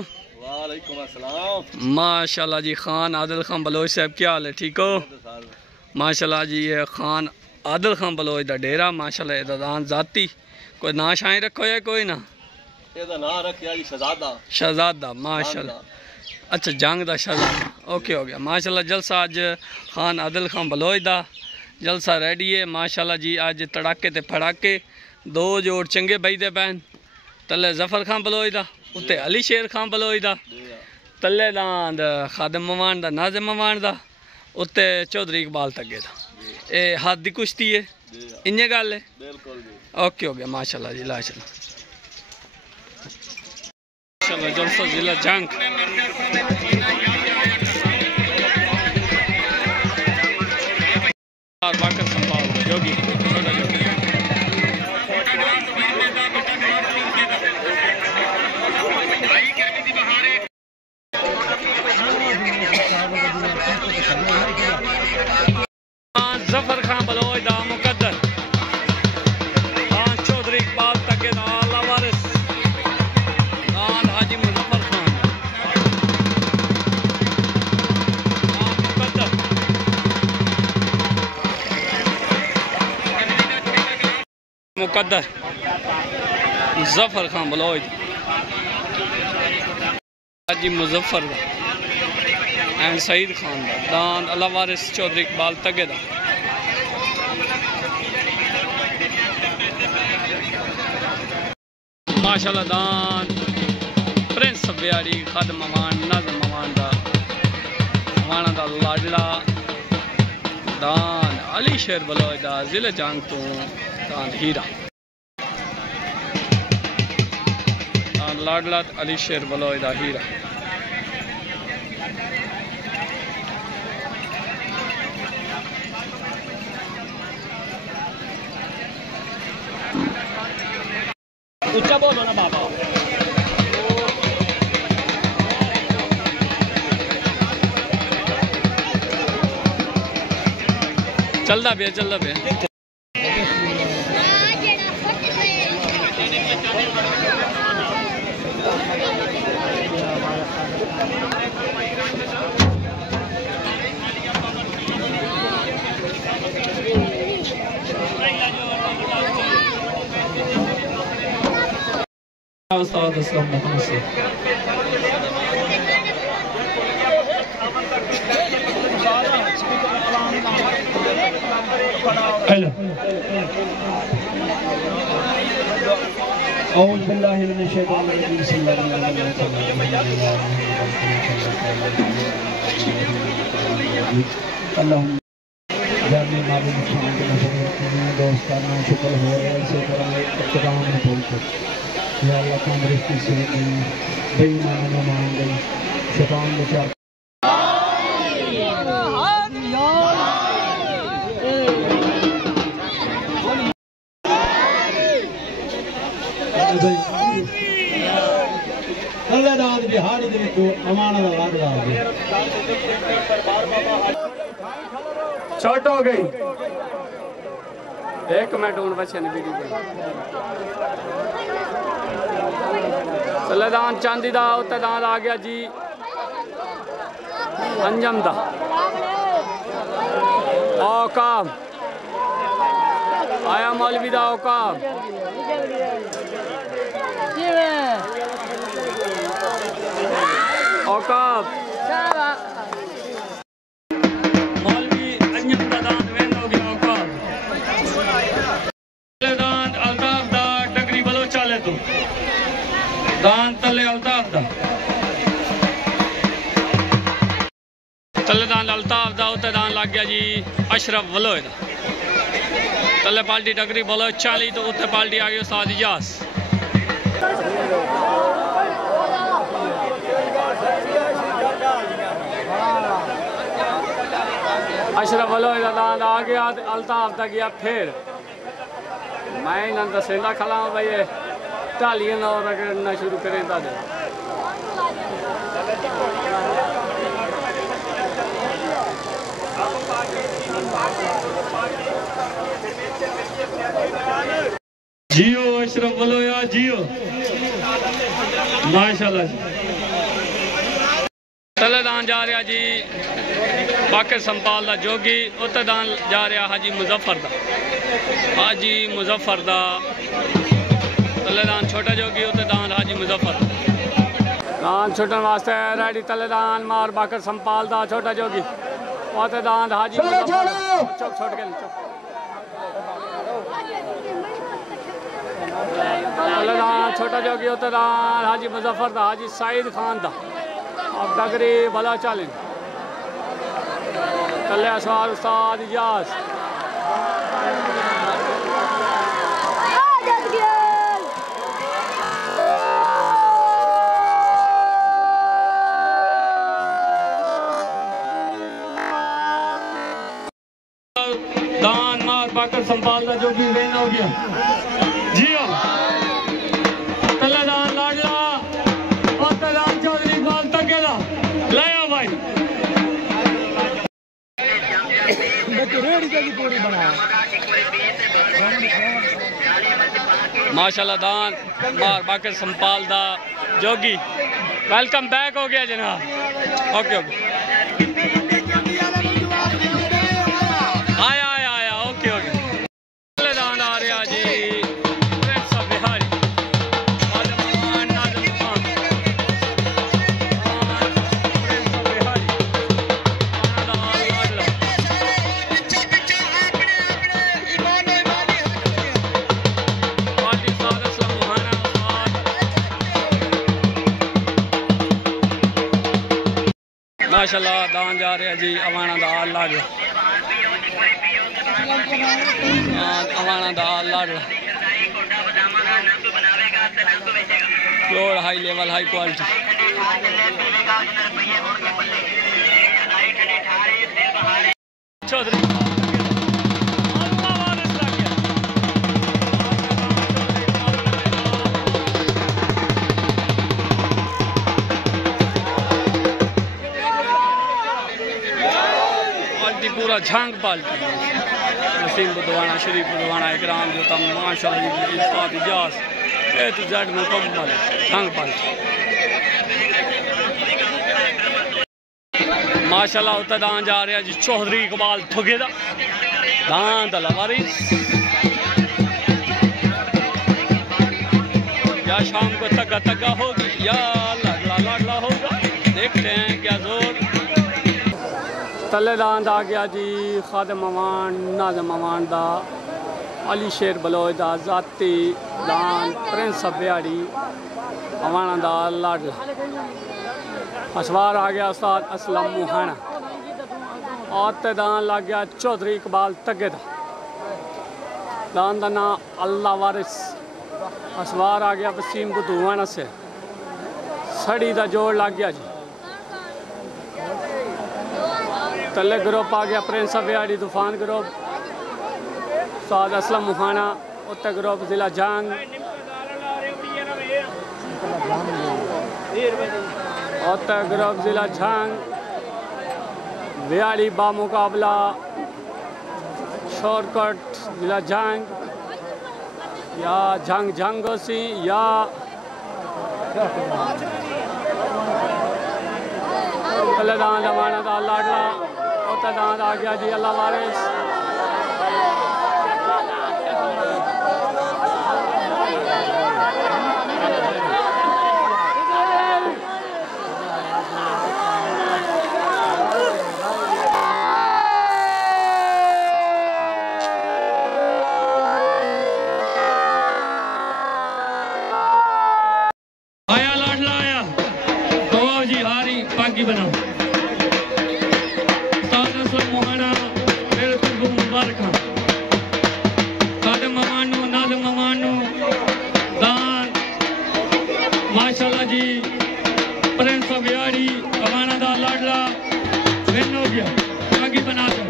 अलैकुम। वालेकुम अस्सलाम। माशाल्लाह जी, खान आदिल खान बलोच साहब क्या हाल है, ठीक हो? माशाल्लाह जी, ये खान आदिल खान बलोच दा डेरा माशाल्लाह। एदा दान जाती कोई ना शाई रखो या कोई ना? एदा नाम रखया जी शहजादा। शहजादा माशाल्लाह। अच्छा, जंग दा शहजादा, ओके हो गया माशाल्लाह। जलसा आज खान आदिल खान बलोच दा जलसा रेडी है माशाल्लाह जी। आज तड़ाके ते फड़ाके दो जोड़ चंगे बजदे पैन। तले जफर खान बलोच दा, उत्ते अली शेर खान बलोच दा, तले दांद खादम मवान दा, नाजिम मवान दा, उत्ते चौधरी इकबाल तगे दा। ए हाथ दी कुश्ती है, इन्ने गल है। बिल्कुल जी, ओके हो गया माशाल्लाह जी। ला चलो माशाल्लाह। जलसा जिला जंग बाकर संभाल योगी जफर खान बलोच दा मुकद्दर, चौधरी इकबाल तगे दा आला वारिस, हाजी मुजफ्फर खान मुकद्दर, मुकद्दर जफर खान बलोच हाजी मुजफ्फर एंड सईद खान दा दान अला वारिस चौधरी इकबाल तगे दा। माशाल्लाह दान प्रिंस बिहारी खादम मवान नाज़िम मवान दा मवाना दा लाडला दान अली शेर बलोच दा जिले जंग तो दान हीरा दान लाडला अली शेर बलोच दा हीरा। ऊंचा बोलो ना बाबा। चलदा पे चलदा पे उस्ताद अस्लम मोहम्मद से हेलो औज़ बिल्लाहि मिनश शैतानिर रजीम बिस्मिल्लाहिर रहमानिर रहीम अल्लाहुम्मा जाने मालूम खान के दोस्ताना शुक्र हो रहा है इसी तरह इत्तकाम में बोलते या अल्लाह तंदुरुस्ती से बेईमान न मान गई शैतान बचा अल्लाह दाद बिहार दे को अमान दा लाड दा शॉर्ट हो गई। एक मिनट उन बच्चे ने वीडियो चले दान चांदी दा उत्ते दान आ गया जी अंजम दा औकाम आया मौलवी दा औकाम औकाम मौलवी अंजम दा दान वेन हो गया औकाम दान अल्ताफ दा टकरी बलो चाले तू दान तले अल्ताफ दा तले दान अल्ताफ दा उत्ते दान लग गया जी अशरफ वलोए दा तले पाल्टी टकरी बोलो 40 तो उत्ते पाल्टी आ गई उस्ताद इजाज। अशरफ वलोए दा दान आ गया अल्ताफ दा गया फिर मैं इन्हें दसेंदा खला भाई ढालियां और करना शुरू करें दे जियो अशरफ वलोया जियो माशाल्लाह जी। तलेदान जा रहा जी बाकर संपाल दा जोगी, उत्ते दान जा रहा हाजी मुजफ्फर दा, हाजी मुजफ्फर दा तलेदान छोटा जोगी, उत्ते दान हाजी मुजफ्फर दान छुटन वास्ते रेडी। तलेदान मार बाकर संपाल दा छोटा जोगी, उत्ते दान हाजी मुजफ्फर चुप छोड़ के चुप। तलेदान छोटा जोगी, उत्ते दान हाजी मुजफ्फर दा, हाजी सईद खान दा अब डगरी भला चालें। तले सवार उस्ताद इजाज दान मार बाकर संभाल का जो भी वेन हो गया जी हाँ। तलेदान लाडला और तलेदान चौधरी बाल तकेला लाया भाई माशाल्लाह। दान मार बाकर संपाल दा जोगी वेलकम बैक हो गया जनाब। ओके ओके आया आया आया ओके ओके। तलेदान आ रहा जी प्रिंस ऑफ बिहारी माशाल्लाह। दान जा रहा जी अवाना दाल लाडला, अवाना दाल लाडला pure high level high quality. चौधरी पूरा झांग पाल्टी नसीम बुधवाना शरीफ बुधवाना इकराम जो तम माशाल्लाह इस्ताद इजाज ए टू जेड मुकम्मल झांग पाल्टी माशाल्लाह। उत्ते दान जा रहा जी चौधरी इकबाल ठुगे दा दान दा लवारिस। या शाम को तगा तगा होगी या लाडला लाडला होगा, देखते हैं क्या जोर। तलेदान आ गया जी खादम अवान नाज़म अवान दा अली शेर बलोच दा जाती दान प्रिंस ऑफ बिहारी अवाना दा लाडला। असवार आ गया उस्ताद असलम मुहाना और दान लग गया चौधरी इकबाल तगे दा दान दा ना अल्लाह वारिस। असवार आ गया वसीम बुधवाना से सड़ी दा जोड़ लग गया जी। तले ग्रुप आ गया प्रिंस ऑफ बिहारी तूफान ग्रुप उस्ताद असलम मुहाना, उत्तर ग्रुप जिला जंग, उत्तर ग्रुप जिला जंग बिहारी बामुकाबला शॉर्टकट जिला जंग या जंग जंगोसी या तलेदान जमाना दा लाडला। उत्ते दान आ गया जी अल्लाह वारिस। आया लाडला आया तो जी हारी पागी बनाओ। माशाल्लाह जी प्रिंस ऑफ बिहारी अवाना दा लाडला विन हो गया, आगे बना दो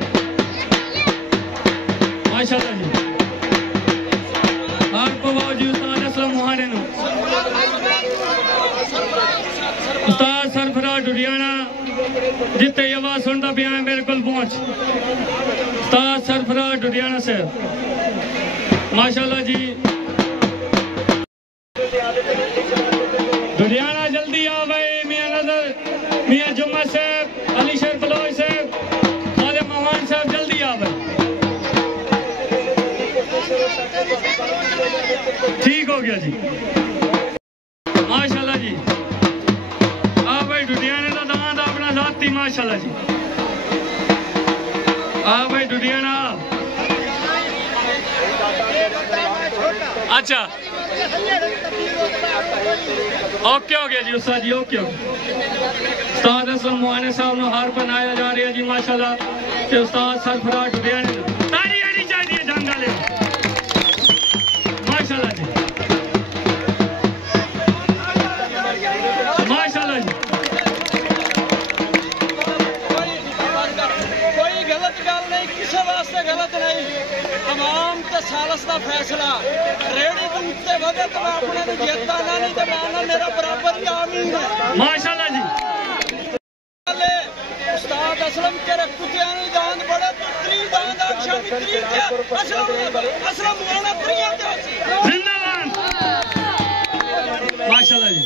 माशाल्लाह जी। हार पवाओ जी उस्ताद असलम मुहाने नु। उस्ताद सरफराज डुडियाना जिते आवाज सुनता पिया है मेरे को पहुंच। उस्ताद सरफराज डुडियाना से माशाल्लाह जी। डुडियाना जल्दी आओ भाई, मियां नजर मियाँ जुम्मा साहब, अली शेर बलोच साहब, खालिद ममान साहब, जल्दी आ भाई। ठीक हो गया जी, माशाल्लाह जी। आ भाई डुडियाने का दांद अपना जाती, माशाल्लाह जी। आ भाई डुडियाना। अच्छा ओके हो गया जी उस्ताद जी, ओके हो गया। उस्ताद असलम मुआने साहब ने हार पहनाया जा रहा है जी, माशाल्लाह। ते उस्ताद सरफराज डुडियाने ताली आनी चाहिए जंग वाले, माशाल्लाह जी, माशाल्लाह जी। कोई गलत गल नहीं, किसी वास्ते गलत नहीं। तमाम ते सालस का फैसला रेड़ी के उत्ते वधे तो मैं अपने को जित आना, नहीं तो मैं मेरा बराबर ही आमीन है, माशाल्लाह जी। उस्ताद असलम तेरे कुत्तियां ने दांद बड़े तो 3 दांद आ शामी 3 के असलम वाला 3 ते जिंदाबाद, माशाल्लाह जी।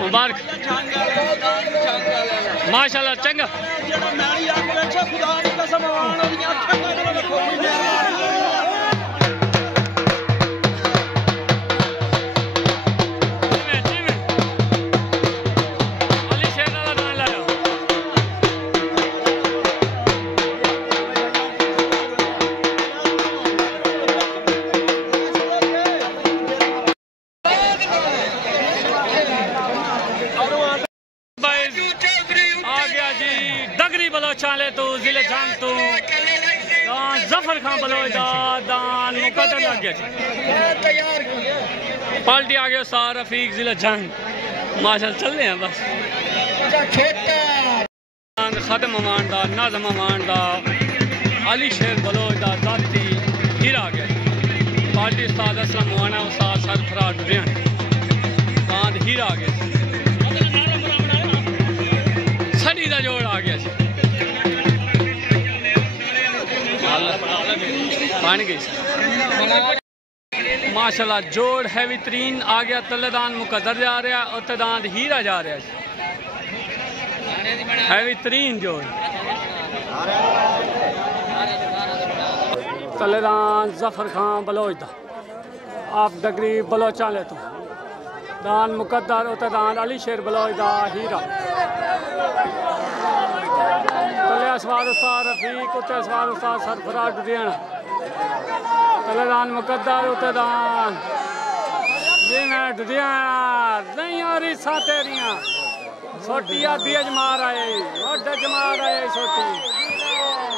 मुबारक, माशाल्लाह चंगा। जेड़ा मैली आग बैठा खुदा दी कसम आवान वाली अखां कढ रखो चाले तो जिले जंग तो जफर खां बलोच दान मुकद्दर लग गया पार्टी आ गया सार रफीक जिले जंग, माशाल्लाह चल रहे हैं बस। खदम अमान दा, नाज़म अमान दा, अली शेर बलोच दा जाती हीरा आ गया पार्टी। उस्ताद असलम मुआना, उस्ताद सरफराज डुडियाना दांद हीरा आ गया, सड़ी का जोड़ आ गया जी, बन गई माशाल्लाह। जोड़ हैवी तरीन आ गया, तलेदान मुकद्दर जा रहा, उत्तेदान हीरा जा रहा है, हैवी तरीन जोड़। तलेदान जफर खां बलोच दा, आप डगरी बलोचा ले तो दान मुकद्दर, उत्तेदान अली शेर बलोच दा हीरा। तले असवार उस्ताद रफीक, उत्ते असवार उस्ताद सरफराज डुडियाना, तलेदान मुकद्दर, उत्तेदान जिमें डुडियाना नहीं और रिसा तेरियां छोटी आधी अजमार आए, मोटे जमार आए छोटी,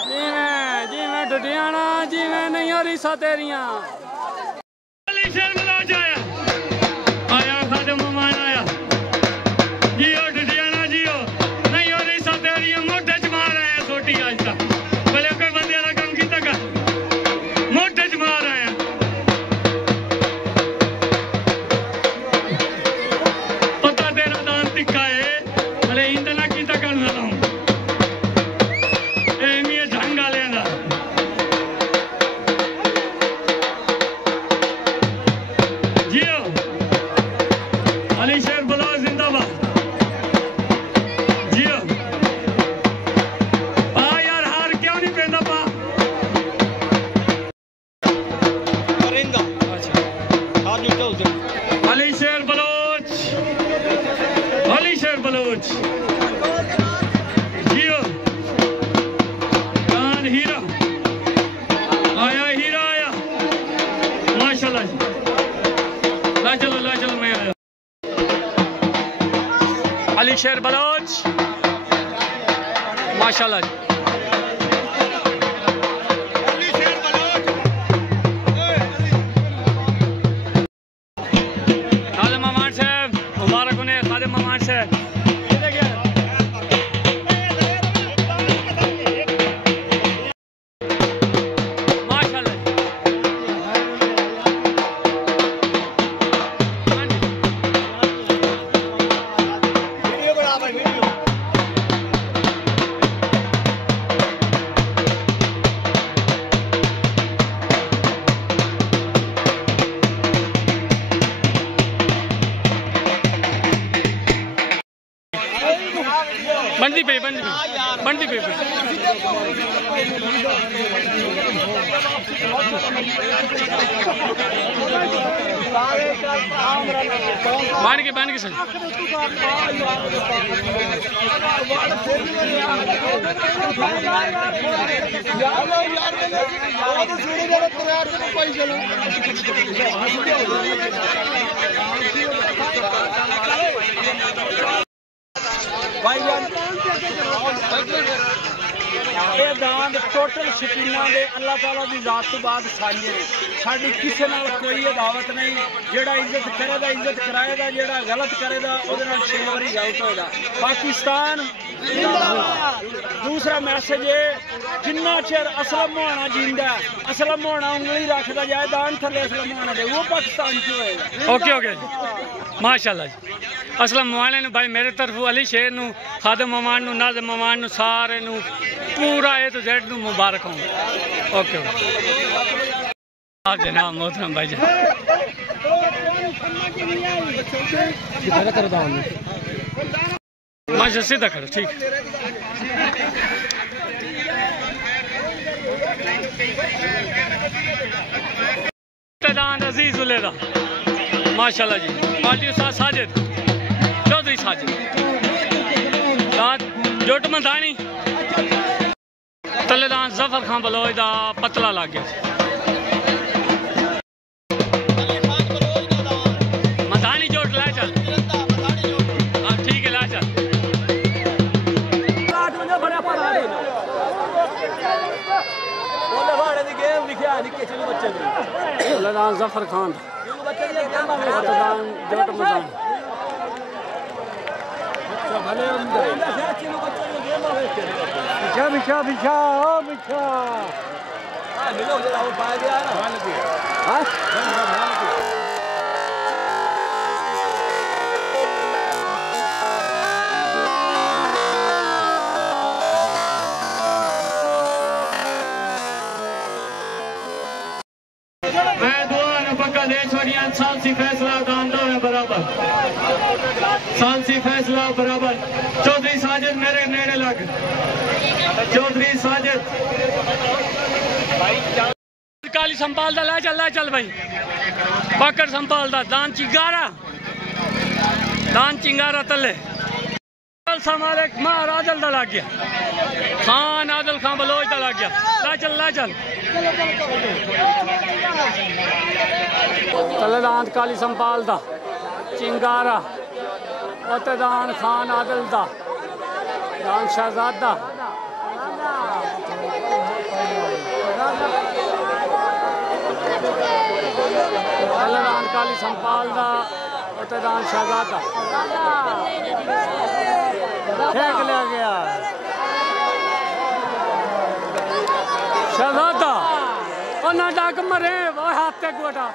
जिमें जिमें डुडियाना जिमें नहीं और रिसा तेरियां। अली शेर बलोच आया, आया खादिम ममान आया, जियो डुडियाना जियो, नहीं और रिसा तेरियां मोटे जमार आए छोटी आज तक भले कोई बंदे वाला काम किया कर मोटे जमार आया। पता तेरा दान तिक्का है भले इंदना किता करना हूं ए मियां ढंग वाले दा जियो। अली शेर बलोच जिंदाबाद जियो। पा यार हार क्यों नहीं पेंदा पा करेंदा। अच्छा हाथ जुटा उसे अली शेर बलोच, अली शेर बलोच जियो। दान हीरा आया, हीरा आया, माशाल्लाह जी। ला चलो मैं आया। अली शेर बलोच माशाल्लाह जी। खादिम अमान साहब मुबारक उन्हें, खादिम अमान साहब बनती पे मान के सर ਇਹ ਦਾਨ ਟੋਟਲ ਸ਼ਕੀਨਾਂ ਦੇ ਅੱਲਾਹ ਤਾਲਾ ਦੀ ਜ਼ਾਤ ਤੋਂ ਬਾਅਦ ਸਾਂਝੇ ਨੇ। ਸਾਡੀ ਕਿਸੇ ਨਾਲ ਕੋਈ ਅਦਾਵਤ ਨਹੀਂ। ਜਿਹੜਾ ਇੱਜ਼ਤ ਕਰੇਗਾ ਇੱਜ਼ਤ ਕਰਾਏਗਾ, ਜਿਹੜਾ ਗਲਤ ਕਰੇਗਾ ਉਹਦੇ ਨਾਲ 6 ਵਾਰੀ ਗਲਤ ਹੋਏਗਾ। ਪਾਕਿस्तान दूसरा मैसेज है, जिन्ना चिर असलम होना जिंदा, असलम होना उंगली रखता जाए दान थले असलम होना दे, वो पाकिस्तान क्यों होएगा। ओके माशाल्लाह जी। असलम वाले भाई मेरे तरफ अली शेर नू, खादिम अमान नू, नाज़िम अमान नू, सारे नू पूरा A to Z नू मुबारक हो। ओके आप जनाब मोहतरम भाई जी माशा सीधा करो ठीक। अजीज उलेदा माशाल्लाह जी। पार्टी उस्ताद साजिद चौधरी साजिद जोट मंदानी तलेदान जफर खान बलोच दा पतला लग गया। मंदानी जोट ला चल ठीक है ला चल। तलेदान जफर खान जोट मंदानी मैं दुआ न पक्का दे छोड़िया सालसी फैसला दांदो है बराबर, सालसी फैसला बराबर। चौधरी साजिद मेरे नेड़े लग, चौधरी साजिद काली संभाल दा ला चल भाई पाकड़ संभाल दा दान चिंगारा तले हमारे मार आदल दा लग गया, खान आदल खान बलोच दा लग गया। ला चल तलेदान काली संभाल दा चिंगारा दान खान आदल दा दान शहजादा तलेदान काली संभाल दा दान शहजादा फेंक लिया गया। शहजादा और ना डाक मरे वो हाथ तक गोटा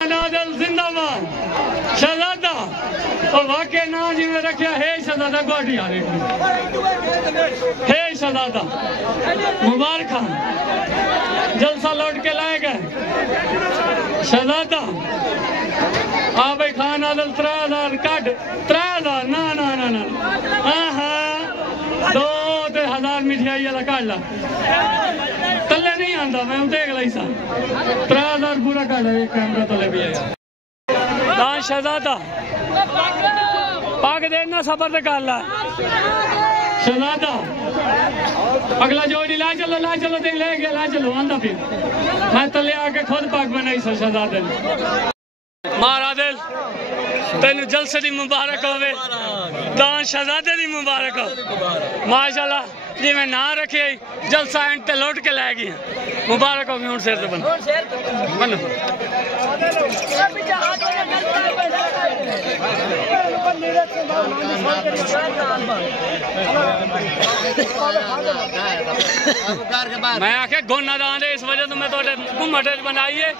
नादल जिंदाबाद शहजादा और वाकई ना जी में रखा है शहजादा गोटी आ रही है शहजादा मुबारक खान जलसा लौट के लाए गए शहजादा आ भाई खान आदल 3000 कट 3000 ना 2000 मिठाई वाला काट ला तले नहीं आंदा मैं देख लाई सा 3000 पूरा काट एक कैमरा तले भी है दान शहजादा पाक देना सबर ते कर ला शहजादा अगला जोड़ी ला चलो देख ले गया ला चलो आंदा फिर मैं तले आके खुद पाक बनाई सो शहजादे मारा दिल तेन जलसे दी मुबारक होवे दान शहजादे दी मुबारक हो माशाल्लाह जी मैं ना रखे जलसा एंड ते लौट के लै गई मुबारक हो गई हुन सिर ते बन मैं आखे गोना दान इस वजह तो मैं थोड़े घुमटे बनाई है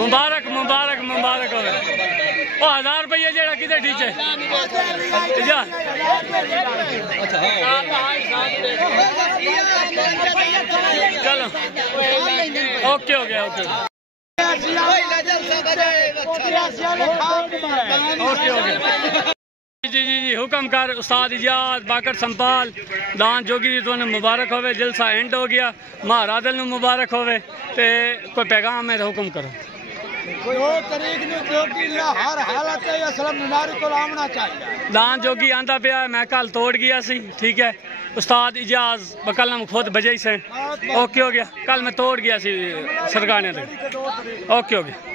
मुबारक मुबारक मुबारक हो 1000 रुपये जेड़ा किधर ठीक है चलो ओके हो गया ओके जी हुक्म कर उस्ताद इजाज बाकर संपाल दान जोगी जी तुहानू मुबारक होवे जलसा एंड हो गया महारादल नू मुबारक होवे ते कोई पैगाम है तो हुक्म करो कोई और तरीक नहीं जोगी हर हालत में असलम मीनारी को लाना चाहिए दान जोगी आंदा पिया मैं कल तोड़ गया सी ठीक है उस्ताद इजाज बकलम खुद बजे से ओके हो गया कल मैं तोड़ गया सी सरगाने ओके हो गया